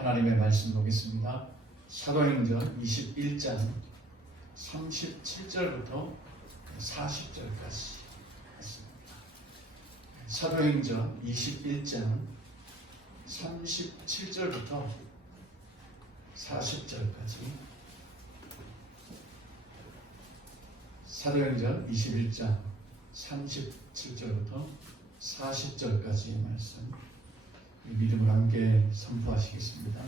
하나님의 말씀 보겠습니다. 사도행전 21장 37절부터 40절까지 했습니다. 사도행전 21장 37절부터 40절까지. 사도행전 21장 37절부터 40절까지의 말씀 믿음을 함께 선포하시겠습니다.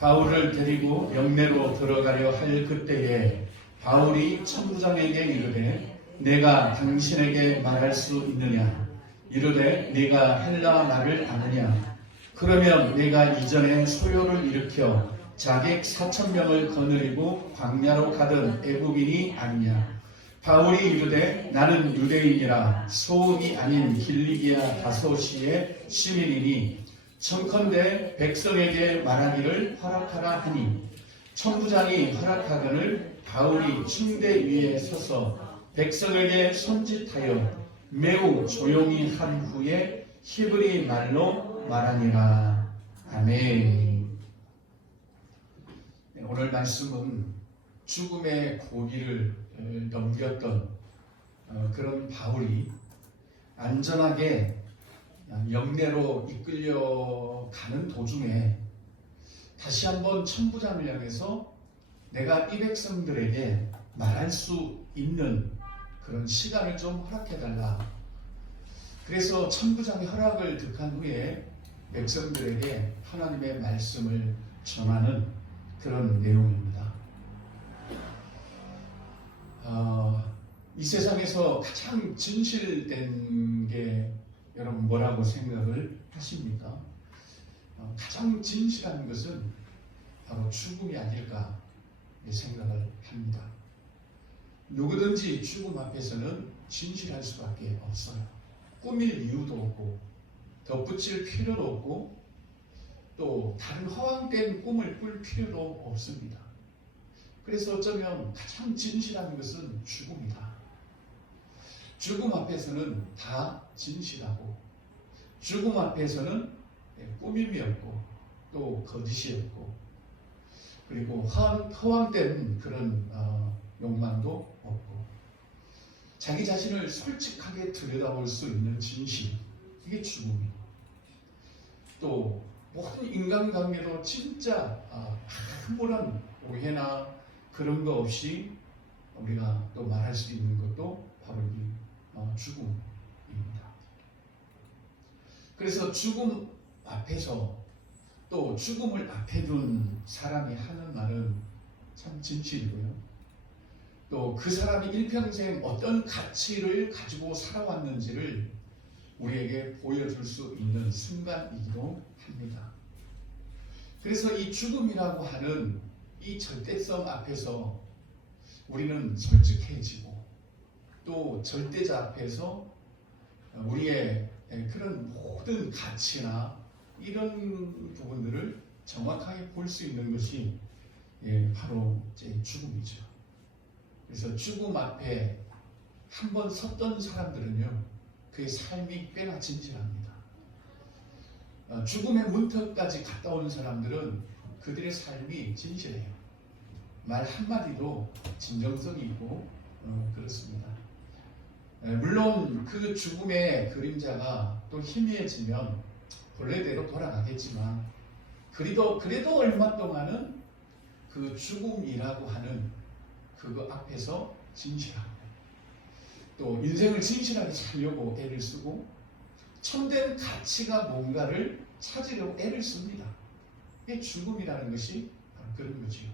바울을 데리고 영내로 들어가려 할 그때에 바울이 천부장에게 이르되 내가 당신에게 말할 수 있느냐? 이르되 네가 헬라 말을 아느냐? 그러면 내가 이전에 소요를 일으켜 자객 4,000명을 거느리고 광야로 가던 애국인이 아니냐? 바울이 이르되 나는 유대인이라 소음이 아닌 길리기아 다소시의 시민이니 청컨대 백성에게 말하기를 허락하라 하니 천부장이 허락하거늘 바울이 침대 위에 서서 백성에게 손짓하여 매우 조용히 한 후에 히브리 말로 말하니라. 아멘. 오늘 말씀은 죽음의 고비를 넘겼던 그런 바울이 안전하게 영내로 이끌려가는 도중에 다시 한번 천부장을 향해서 내가 이 백성들에게 말할 수 있는 그런 시간을 좀 허락해달라. 그래서 천부장의 허락을 득한 후에 백성들에게 하나님의 말씀을 전하는 그런 내용입니다. 이 세상에서 가장 진실된 게 여러분 뭐라고 생각을 하십니까? 가장 진실한 것은 바로 죽음이 아닐까 생각을 합니다. 누구든지 죽음 앞에서는 진실할 수밖에 없어요. 꾸밀 이유도 없고 덧붙일 필요도 없고 또 다른 허황된 꿈을 꿀 필요도 없습니다. 그래서 어쩌면 가장 진실한 것은 죽음이다. 죽음 앞에서는 다 진실하고 죽음 앞에서는 꾸밈이 없고 또 거짓이 없고 그리고 허황된 그런 욕망도 없고 자기 자신을 솔직하게 들여다볼 수 있는 진실, 이게 죽음이고 또 모든 인간관계도 진짜 아무런 오해나 그런 거 없이 우리가 또 말할 수 있는 것도 바로 이 죽음입니다. 그래서 죽음 앞에서 또 죽음을 앞에 둔 사람이 하는 말은 참 진실이고요. 또 그 사람이 일평생 어떤 가치를 가지고 살아왔는지를 우리에게 보여줄 수 있는 순간이기도 합니다. 그래서 이 죽음이라고 하는 이 절대성 앞에서 우리는 솔직해지고 또 절대자 앞에서 우리의 그런 모든 가치나 이런 부분들을 정확하게 볼 수 있는 것이 바로 제 죽음이죠. 그래서 죽음 앞에 한번 섰던 사람들은요, 그의 삶이 꽤나 진실합니다. 죽음의 문턱까지 갔다 온 사람들은 그들의 삶이 진실해요. 말 한마디도 진정성이 있고 그렇습니다. 물론 그 죽음의 그림자가 또 희미해지면 본래대로 돌아가겠지만 그래도 얼마 동안은 그 죽음이라고 하는 그거 앞에서 진실하고 또 인생을 진실하게 살려고 애를 쓰고 참된 가치가 뭔가를 찾으려고 애를 씁니다. 이게 죽음이라는 것이 그런 거지요.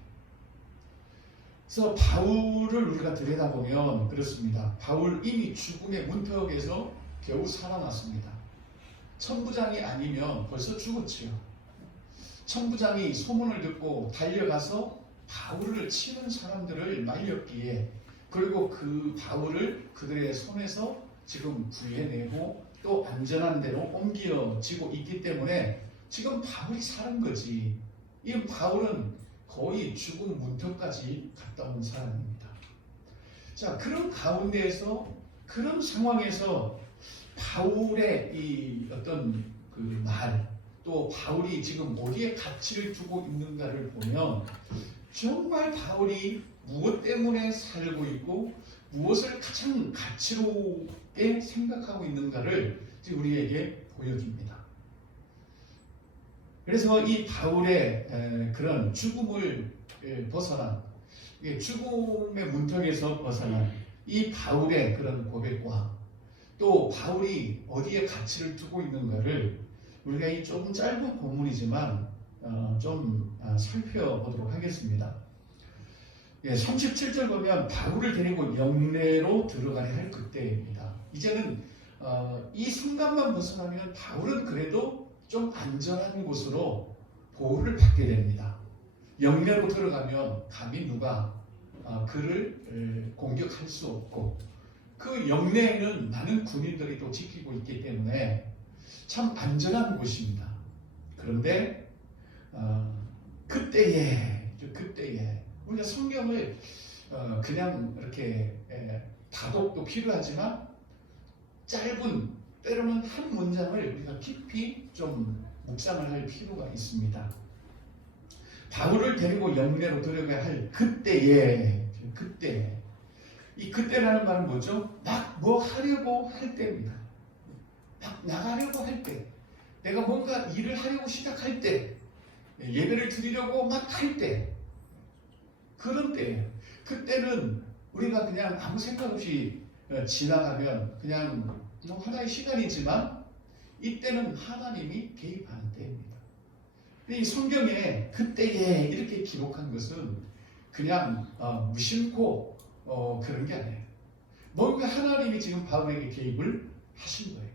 그래서 바울을 우리가 들여다보면 그렇습니다. 바울 이미 죽음의 문턱에서 겨우 살아났습니다. 천부장이 아니면 벌써 죽었지요. 천부장이 소문을 듣고 달려가서 바울을 치는 사람들을 말렸기에 그리고 그 바울을 그들의 손에서 지금 구해내고 또 안전한 데로 옮겨지고 있기 때문에 지금 바울이 사는 거지. 이 바울은 거의 죽음 문턱까지 갔다 온 사람입니다. 자, 그런 가운데에서 그런 상황에서 바울의 이 어떤 그 말, 또 바울이 지금 어디에 가치를 두고 있는가를 보면 정말 바울이 무엇 때문에 살고 있고 무엇을 가장 가치롭게 생각하고 있는가를 지금 우리에게 보여줍니다. 그래서 이 바울의 그런 죽음을 벗어난, 죽음의 문턱에서 벗어난 이 바울의 그런 고백과 또 바울이 어디에 가치를 두고 있는가를 우리가 이 조금 짧은 본문이지만 좀 살펴보도록 하겠습니다. 37절 보면 바울을 데리고 영내로 들어가야 할 그때입니다. 이제는 이 순간만 벗어나면 바울은 그래도 좀 안전한 곳으로 보호를 받게 됩니다. 영내로 들어가면 감히 누가 그를 공격할 수 없고 그 영내에는 많은 군인들이 또 지키고 있기 때문에 참 안전한 곳입니다. 그런데 그때에 우리가 성경을 그냥 이렇게 다독도 필요하지만 짧은 때로는 한 문장을 우리가 깊이 좀 묵상을 할 필요가 있습니다. 바울을 데리고 영내로 들어가야 할 그때에 이 그때라는 말은 뭐죠? 막 뭐 하려고 할 때입니다. 막 나가려고 할 때, 내가 뭔가 일을 하려고 시작할 때, 예배를 드리려고 막 할 때, 그런 때예요. 그때는 우리가 그냥 아무 생각 없이 지나가면 그냥 하나의 시간이지만 이때는 하나님이 개입하는 때입니다. 이 성경에 그때에 이렇게 기록한 것은 그냥 무심코 그런 게 아니에요. 뭔가 하나님이 지금 바울에게 개입을 하신 거예요.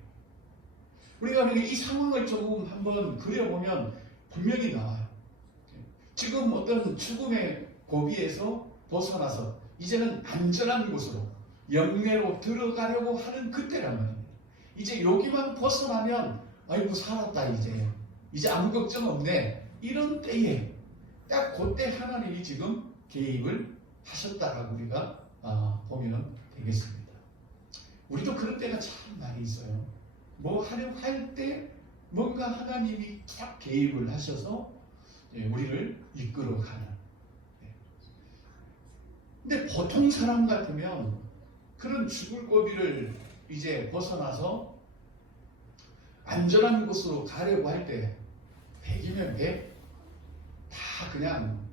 우리가 이 상황을 조금 한번 그려보면 분명히 나와요. 지금 어떤 죽음의 고비에서 벗어나서 이제는 안전한 곳으로 영내로 들어가려고 하는 그때란 말입니다. 이제 여기만 벗어나면 아이고 살았다 이제 아무 걱정 없네 이런 때에 딱 그때 하나님이 지금 개입을 하셨다라고 우리가 보면 되겠습니다. 우리도 그런 때가 참 많이 있어요. 뭐 하려고 할 때 뭔가 하나님이 딱 개입을 하셔서 우리를 이끌어가는. 근데 보통 사람 같으면 그런 죽을 고비를 이제 벗어나서 안전한 곳으로 가려고 할 때 100이면 100 다 그냥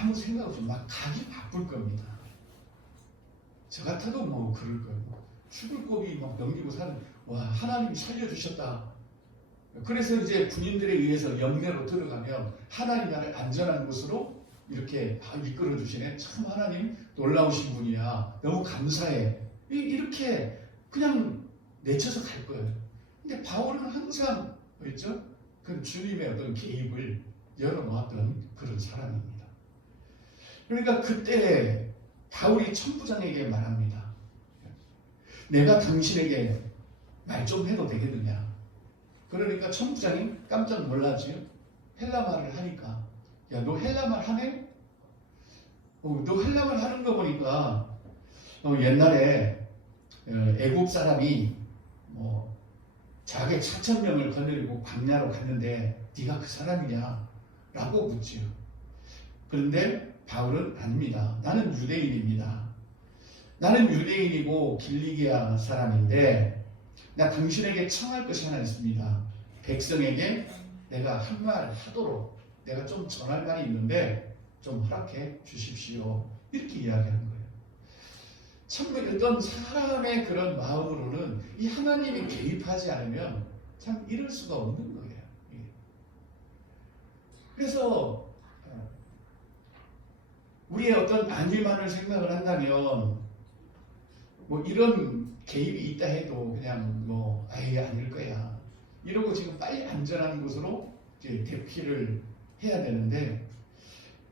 아무 생각 없이 막 가기 바쁠 겁니다. 저 같아도 뭐 그럴 거예요. 죽을 고비 막 넘기고 사는 와 하나님이 살려주셨다. 그래서 이제 군인들에 의해서 영내로 들어가면 하나님 나를 안전한 곳으로 이렇게 이끌어 주시네. 참 하나님 놀라우신 분이야. 너무 감사해. 이렇게 그냥 내쳐서 갈 거예요. 근데 바울은 항상 그렇죠? 그 주님의 어떤 개입을 열어놓았던 그런 사람입니다. 그러니까 그때 바울이 천부장에게 말합니다. 내가 당신에게 말 좀 해도 되겠느냐? 그러니까 천부장이 깜짝 놀라지요. 헬라말을 하니까 야, 너 헬라말 하네? 너 헬라말 하는 거 보니까 옛날에 애국 사람이 뭐 자기 4,000명을 거느리고 광야로 갔는데 네가 그 사람이냐? 라고 묻지요. 그런데 바울은 아닙니다. 나는 유대인입니다. 나는 유대인이고 길리기아 사람인데 나 당신에게 청할 것이 하나 있습니다. 백성에게 내가 한 말 하도록 내가 좀 전할 말이 있는데 좀 허락해 주십시오. 이렇게 이야기하는 거예요. 참 어떤 사람의 그런 마음으로는 이 하나님이 개입하지 않으면 참 이럴 수가 없는 거예요. 그래서 우리의 어떤 안위만을 생각을 한다면 뭐 이런 개입이 있다 해도 그냥 뭐 아예 아닐 거야 이러고 지금 빨리 안전한 곳으로 이제 대피를 해야 되는데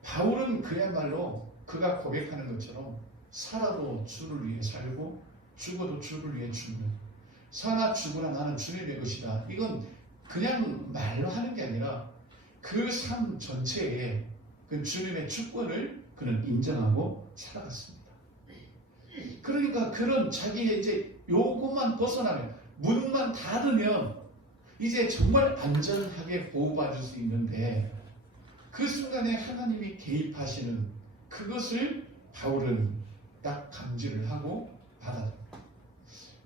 바울은 그야말로 그가 고백하는 것처럼 살아도 주를 위해 살고 죽어도 주를 위해 죽는 사나 죽으나 나는 주님의 것이다. 이건 그냥 말로 하는 게 아니라 그 삶 전체에 그 주님의 주권을 그는 인정하고 살아갔습니다. 그러니까 그런 자기의 이제 요것만 벗어나면 문만 닫으면 이제 정말 안전하게 보호받을 수 있는데 그 순간에 하나님이 개입하시는 그것을 바울은 딱 감지를 하고 받아들여요.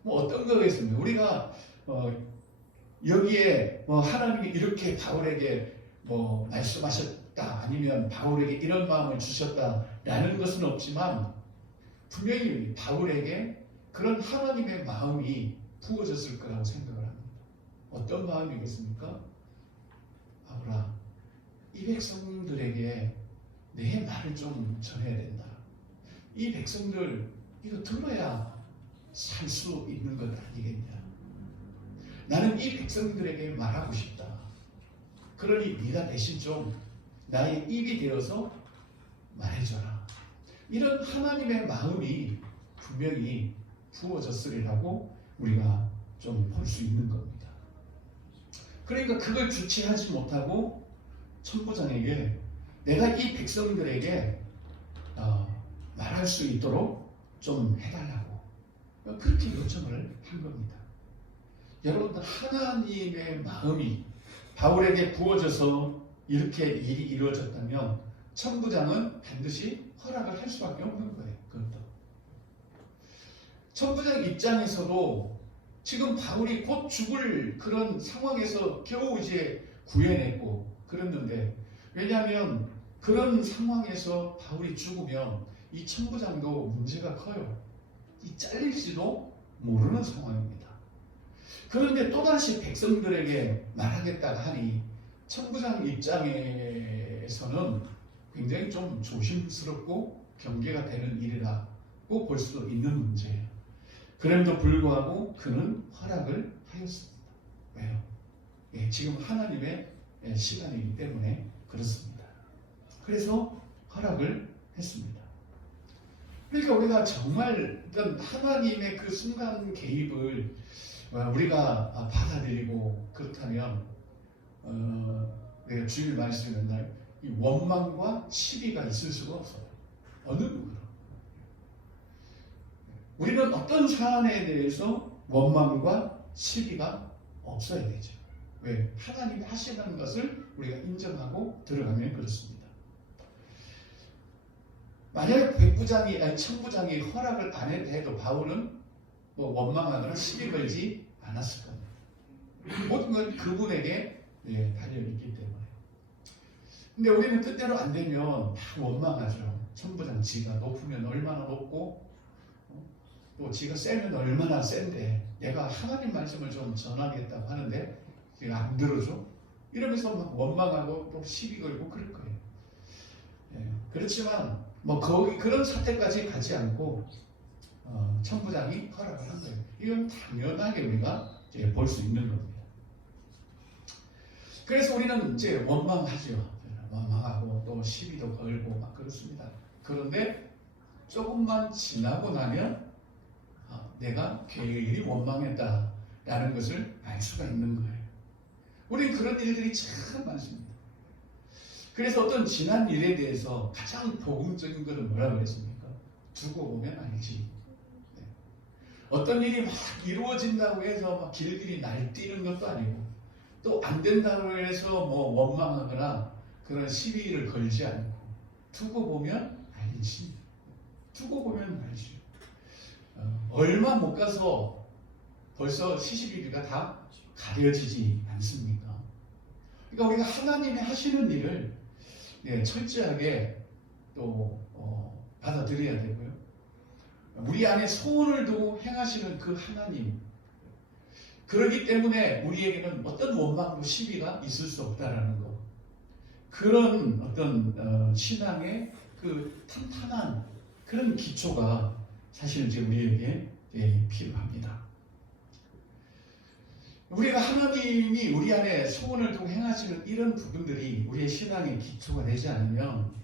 뭐 어떤 거겠습니까? 우리가 여기에 하나님이 이렇게 바울에게 말씀하셨다 아니면 바울에게 이런 마음을 주셨다라는 것은 없지만 분명히 바울에게 그런 하나님의 마음이 부어졌을 거라고 생각을 합니다. 어떤 마음이겠습니까? 바울아, 이 백성들에게 내 말을 좀 전해야 된다. 이 백성들 이거 들어야 살 수 있는 것 아니겠냐. 나는 이 백성들에게 말하고 싶다. 그러니 네가 대신 좀 나의 입이 되어서 말해줘라. 이런 하나님의 마음이 분명히 부어졌으리라고 우리가 좀 볼 수 있는 겁니다. 그러니까 그걸 주체하지 못하고 천부장에게 내가 이 백성들에게 말할 수 있도록 좀 해달라고 그렇게 요청을 한 겁니다. 여러분들 하나님의 마음이 바울에게 부어져서 이렇게 일이 이루어졌다면 천부장은 반드시 허락을 할 수밖에 없는 거예요. 그것도 천부장 입장에서도 지금 바울이 곧 죽을 그런 상황에서 겨우 이제 구해냈고 그랬는데 왜냐하면 그런 상황에서 바울이 죽으면 이 천부장도 문제가 커요. 이 잘릴지도 모르는 상황입니다. 그런데 또다시 백성들에게 말하겠다고 하니 천부장 입장에서는 굉장히 좀 조심스럽고 경계가 되는 일이라고 볼 수도 있는 문제예요. 그럼에도 불구하고 그는 허락을 하였습니다. 왜요? 지금 하나님의 시간이기 때문에 그렇습니다. 그래서 허락을 했습니다. 그러니까 우리가 정말 어떤 하나님의 그 순간 개입을 우리가 받아들이고 그렇다면 내가 주일 말씀에 맨날 이 원망과 시비가 있을 수가 없어요. 어느 누구나. 우리는 어떤 사안에 대해서 원망과 시비가 없어야 되죠. 왜? 하나님이 하시는 것을 우리가 인정하고 들어가면 그렇습니다. 만약에 백부장이 아니 천부장이 허락을 안 해도 바울은 원망하거나 시비 걸지 않았을 겁니다. 모든 건 그분에게 달려있기 때문에. 근데 우리는 뜻대로 안 되면 막 원망하죠. 천부장 지가 높으면 얼마나 높고 또 지가 세면 얼마나 센데 내가 하나님 말씀을 좀 전하겠다고 하는데 제가 안 들어줘? 이러면서 막 원망하고 또 시비 걸고 그럴 거예요. 그렇지만 그런 사태까지 가지 않고 천부장이 허락을 한 거예요. 이건 당연하게 우리가 볼 수 있는 겁니다. 그래서 우리는 이제 원망하죠. 원망하고 또 시비도 걸고 막 그렇습니다. 그런데 조금만 지나고 나면 내가 괜히 원망했다라는 것을 알 수가 있는 거예요. 우리는 그런 일들이 참 많습니다. 그래서 어떤 지난 일에 대해서 가장 복음적인 것은 뭐라고 그랬습니까? 두고 보면 알지. 어떤 일이 막 이루어진다고 해서 막 길길이 날뛰는 것도 아니고 또 안 된다고 해서 원망하거나 그런 시비를 걸지 않고 두고 보면 알지. 두고 보면 알지. 얼마 못 가서 벌써 시시비비가 다 가려지지 않습니까? 그러니까 우리가 하나님이 하시는 일을 철저하게 또 받아들여야 되고요. 우리 안에 소원을 두고 행하시는 그 하나님, 그렇기 때문에 우리에게는 어떤 원망과 시비가 있을 수 없다라는 것. 그런 어떤 신앙의 그 탄탄한 그런 기초가 사실 이제 우리에게 필요합니다. 우리가 하나님이 우리 안에 소원을 두고 행하시는 이런 부분들이 우리의 신앙의 기초가 되지 않으면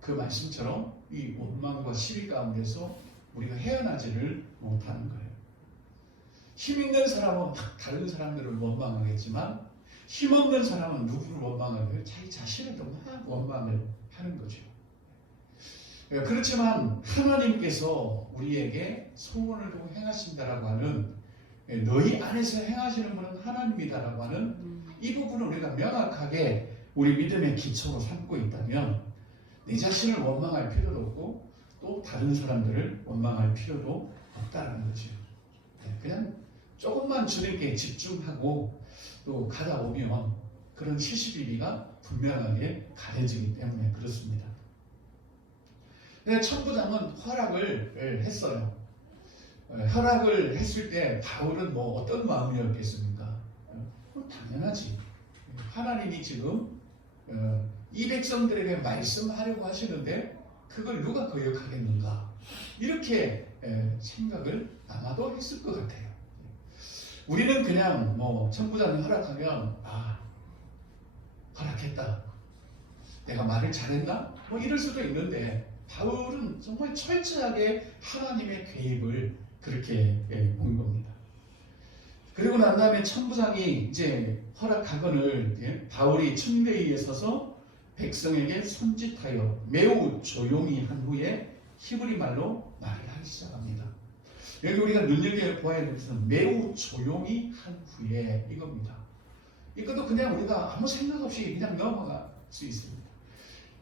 그 말씀처럼 이 원망과 시비 가운데서 우리가 헤어나지를 못하는 거예요. 힘 있는 사람은 막 다른 사람들을 원망하겠지만 힘없는 사람은 누구를 원망하고요? 자기 자신을 또 막 원망을 하는 거죠. 그렇지만 하나님께서 우리에게 소원을 두고 행하신다라고 하는 너희 안에서 행하시는 분은 하나님이다라고 하는 이 부분을 우리가 명확하게 우리 믿음의 기초로 삼고 있다면 내 자신을 원망할 필요도 없고 또 다른 사람들을 원망할 필요도 없다라는 거죠. 그냥 조금만 주님께 집중하고 또 가다 보면 그런 시시비비가 분명하게 가려지기 때문에 그렇습니다. 천부장은 허락을 했어요. 허락을 했을 때 바울은 뭐 어떤 마음이었겠습니까? 당연하지. 하나님이 지금 이 백성들에게 말씀하려고 하시는데 그걸 누가 거역하겠는가? 이렇게 생각을 아마도 했을 것 같아요. 우리는 그냥 뭐 천부장이 허락하면 허락했다. 내가 말을 잘했나? 뭐 이럴 수도 있는데 바울은 정말 철저하게 하나님의 개입을 그렇게 본 겁니다. 그리고 난 다음에 천부장이 이제 허락하거늘 바울이 층대위에 서서 백성에게 손짓하여 매우 조용히 한 후에 히브리 말로 말을 하기 시작합니다. 여기 우리가 눈여겨봐야 될 것은 매우 조용히 한 후에 이겁니다. 이것도 그냥 우리가 아무 생각 없이 그냥 넘어갈 수 있습니다.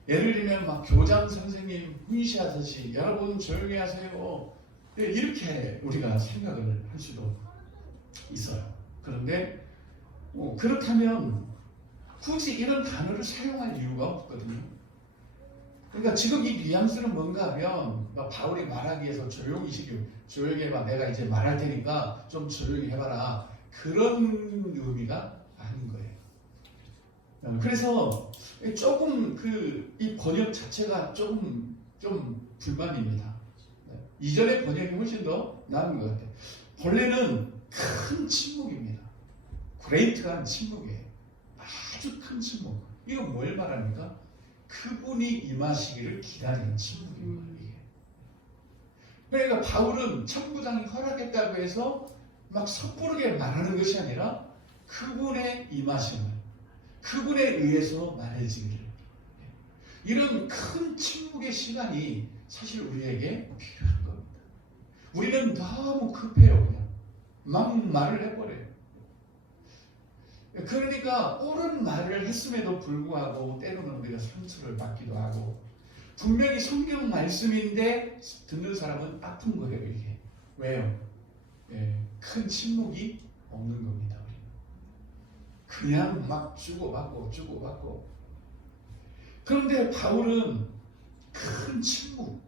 예를 들면 막 교장 선생님 훈시하듯이 여러분 조용히 하세요. 이렇게 우리가 생각을 할 수도 있어요. 그런데 그렇다면 굳이 이런 단어를 사용할 이유가 없거든요. 그러니까 지금 이 뉘앙스는 뭔가 하면 바울이 말하기 위해서 조용히 해봐. 내가 이제 말할 테니까 좀 조용히 해봐라. 그런 의미가 아닌 거예요. 그래서 조금 이 번역 자체가 좀 불만입니다. 이전의 번역이 훨씬 더 나은 것 같아요. 본래는 큰 침묵입니다. 그레이트한 침묵이에요. 아주 큰 침묵. 이건 뭘 말합니까? 그분이 임하시기를 기다리는 침묵입니다. 그러니까 바울은 천부장이 허락했다고 해서 막 섣부르게 말하는 것이 아니라 그분의 임하심을, 그분에 의해서 말해지기를, 이런 큰 침묵의 시간이 사실 우리에게 필요한 겁니다. 우리는 너무 급해요. 그냥 막 말을 해버려요. 그러니까 옳은 말을 했음에도 불구하고 때로는 우리가 상처를 받기도 하고, 분명히 성경 말씀인데 듣는 사람은 아픈 거예요. 이게 왜요? 큰 침묵이 없는 겁니다. 그냥 막 주고받고. 그런데 바울은 큰 침묵,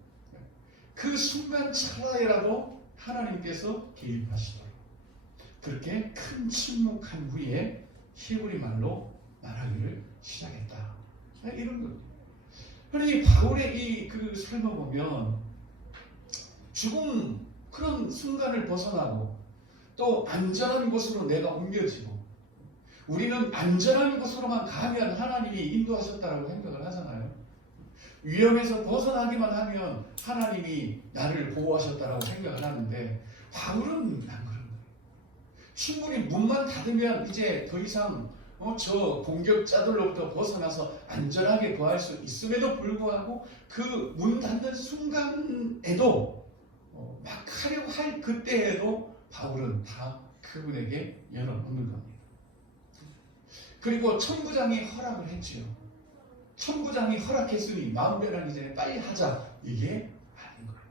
그 순간 찰나에라도 하나님께서 개입하시도록 그렇게 큰 침묵한 후에 히브리 말로 말하기를 시작했다. 이런 거. 그러니 바울의 그 삶을 보면 죽음 그런 순간을 벗어나고 또 안전한 곳으로 내가 옮겨지고, 우리는 안전한 곳으로만 가면 하나님이 인도하셨다라고 생각을 하잖아요. 위험에서 벗어나기만 하면 하나님이 나를 보호하셨다라고 생각을 하는데 바울은 안 그런 거예요. 충분히 문만 닫으면 이제 더 이상 저 공격자들로부터 벗어나서 안전하게 거할 수 있음에도 불구하고 그 문 닫는 순간에도 막 하려고 할 그때에도 바울은 다 그분에게 열어놓는 겁니다. 그리고 천부장이 허락을 했지요. 천부장이 허락했으니 마음 변하기 전에 빨리 하자. 이게 아닌 거예요.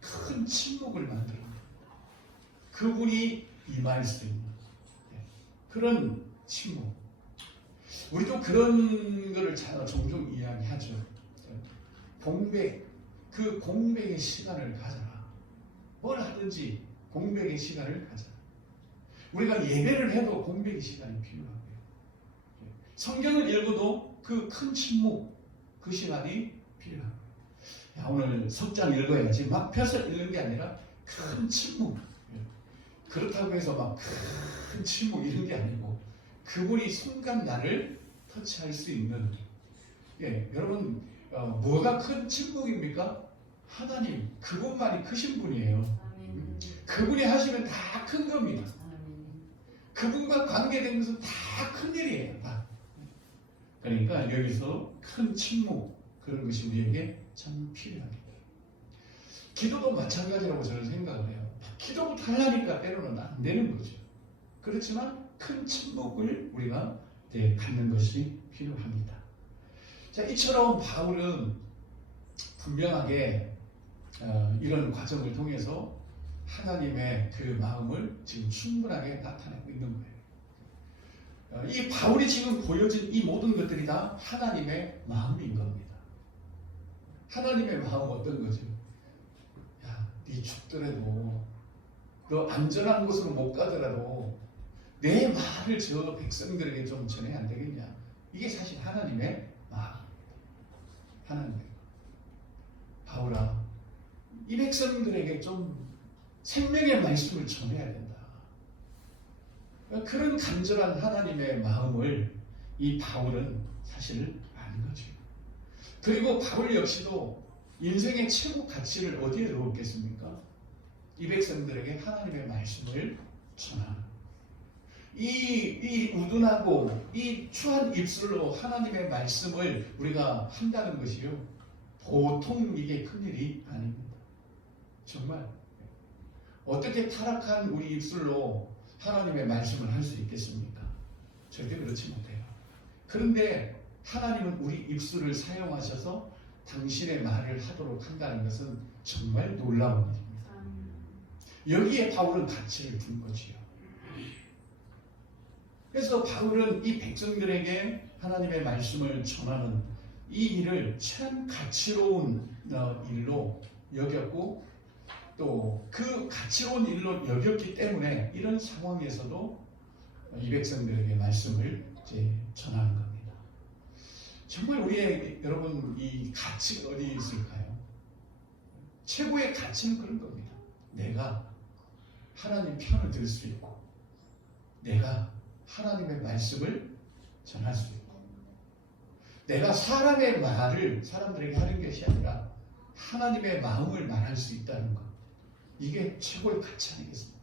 큰 침묵을 만들어요. 그분이 임할 수 있는 그런 침묵. 우리도 그런 거를 종종 이야기하죠. 공백, 그 공백의 시간을 가져라. 뭘 하든지 공백의 시간을 가져라. 우리가 예배를 해도 공백의 시간이 필요하고요. 성경을 읽어도 그 큰 침묵, 그 시간이 필요하고요. 오늘 석장 읽어야지 막 펴서 읽는 게 아니라 큰 침묵. 그렇다고 해서 막 큰 침묵 이런 게 아니고 그분이 순간 나를 터치할 수 있는, 여러분 뭐가 큰 침묵입니까? 하나님, 그분만이 크신 분이에요. 그분이 하시면 다 큰 겁니다. 그분과 관계된 것은 다 큰 일이에요. 다. 그러니까 여기서 큰 침묵, 그런 것이 우리에게 참 필요합니다. 기도도 마찬가지라고 저는 생각을 해요. 기도부터 하려니까 때로는 안 되는 거죠. 그렇지만 큰 침묵을 우리가 갖는 것이 필요합니다. 자, 이처럼 바울은 분명하게 이런 과정을 통해서 하나님의 그 마음을 지금 충분하게 나타내고 있는 거예요. 이 바울이 지금 보여진 이 모든 것들이 다 하나님의 마음인 겁니다. 하나님의 마음 어떤 거죠? 야, 네 죽더라도 너 안전한 곳으로 못 가더라도 내 말을 저 백성들에게 좀 전해 안 되겠냐? 이게 사실 하나님의 마음. 하나님의 바울아, 이 백성들에게 좀 생명의 말씀을 전해야 된다. 그런 간절한 하나님의 마음을 이 바울은 사실 아는 거죠. 그리고 바울 역시도 인생의 최고 가치를 어디에 놓겠습니까? 이 백성들에게 하나님의 말씀을 전하는. 이 우둔하고 이 추한 입술로 하나님의 말씀을 우리가 한다는 것이요, 보통 이게 큰일이 아닙니다. 정말 어떻게 타락한 우리 입술로 하나님의 말씀을 할 수 있겠습니까? 절대 그렇지 못해요. 그런데 하나님은 우리 입술을 사용하셔서 당신의 말을 하도록 한다는 것은 정말 놀라운 일입니다. 여기에 바울은 가치를 둔 거지요. 그래서 바울은 이 백성들에게 하나님의 말씀을 전하는 이 일을 참 가치로운 일로 여겼고, 또 그 가치로운 일로 여겼기 때문에 이런 상황에서도 이 백성들에게 말씀을 이제 전하는 겁니다. 정말 우리의 여러분 이 가치가 어디에 있을까요? 최고의 가치는 그런 겁니다. 내가 하나님 편을 들 수 있고, 내가 하나님의 말씀을 전할 수 있고, 내가 사람의 말을 사람들에게 하는 것이 아니라 하나님의 마음을 말할 수 있다는 것, 이게 최고의 가치 아니겠습니까?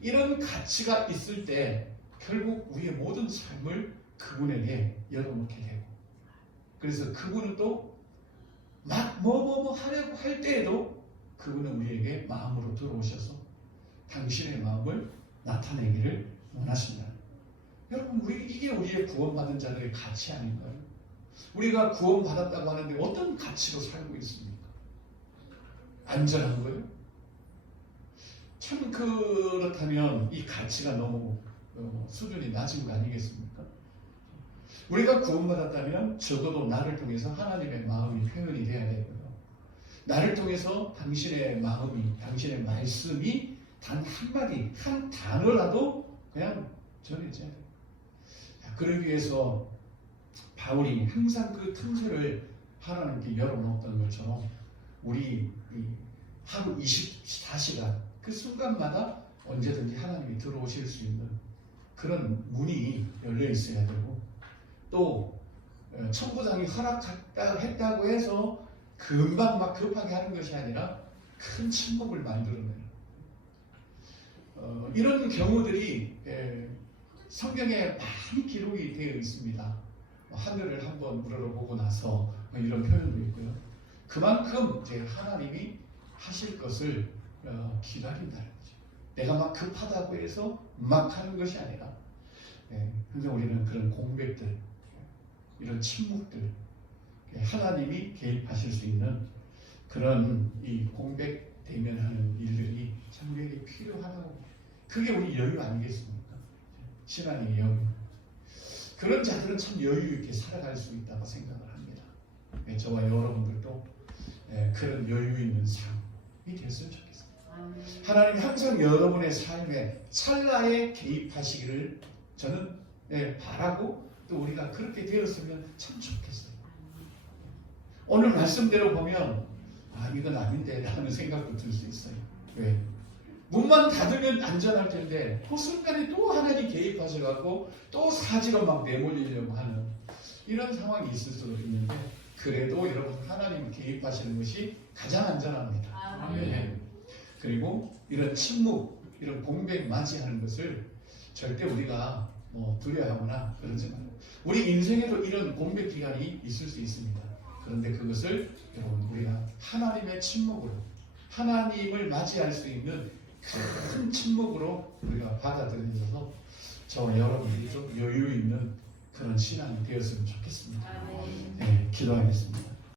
이런 가치가 있을 때 결국 우리의 모든 삶을 그분에게 열어놓게 되고, 그래서 그분은 또 막 뭐 하려고 할 때에도 그분은 우리에게 마음으로 들어오셔서 당신의 마음을 나타내기를 원하십니다. 여러분, 이게 우리의 구원받은 자들의 가치 아닌가요? 우리가 구원받았다고 하는데 어떤 가치로 살고 있습니까? 안전한 거요? 참 그렇다면 이 가치가 너무 수준이 낮은 거 아니겠습니까? 우리가 구원받았다면 적어도 나를 통해서 하나님의 마음이 표현이 돼야 되고요. 나를 통해서 당신의 마음이, 당신의 말씀이 단 한마디, 한 단어라도 그냥 전해져야 돼요. 그러기 위해서 바울이 항상 그 틈새를 하나님께 열어놓았던 것처럼 우리 하루 24시간 그 순간마다 언제든지 하나님이 들어오실 수 있는 그런 문이 열려 있어야 되고, 또 천부장이 허락했다고 해서 금방 막 급하게 하는 것이 아니라 큰 침묵을 만들어내는 이런 경우들이 성경에 많이 기록이 되어 있습니다. 하늘을 한번 우러러보고 나서 이런 표현도 있고요. 그만큼 이제 하나님이 하실 것을 기다린다는 거죠. 내가 막 급하다고 해서 막 하는 것이 아니라 항상 우리는 그런 공백들, 이런 침묵들, 하나님이 개입하실 수 있는 그런 이 공백 대면하는 일들이 참 우리에게 필요하다고. 그게 우리 여유 아니겠습니까? 신앙의 여유. 그런 자들은 참 여유 있게 살아갈 수 있다고 생각을 합니다. 저와 여러분들도 그런 여유 있는 삶이 됐으면 좋겠습니다. 하나님이 항상 여러분의 삶에 찰나에 개입하시기를 저는 바라고, 또 우리가 그렇게 되었으면 참 좋겠어요. 오늘 말씀대로 보면 이건 아닌데 라는 생각도 들 수 있어요. 왜? 문만 닫으면 안전할 텐데 그 순간에 또 하나님 개입하셔갖고 또 사지로 막 내몰리려고 하는 이런 상황이 있을 수도 있는데, 그래도 여러분 하나님 개입하시는 것이 가장 안전합니다. 아멘. 그리고 이런 침묵, 이런 공백 맞이하는 것을 절대 우리가 두려워하거나 그러지 말고, 우리 인생에도 이런 공백 기간이 있을 수 있습니다. 그런데 그것을 여러분 우리가 하나님의 침묵으로 하나님을 맞이할 수 있는 큰 침묵으로 우리가 받아들여서 저와 여러분들이 좀 여유 있는 그런 신앙이 되었으면 좋겠습니다. 네, 기도하겠습니다.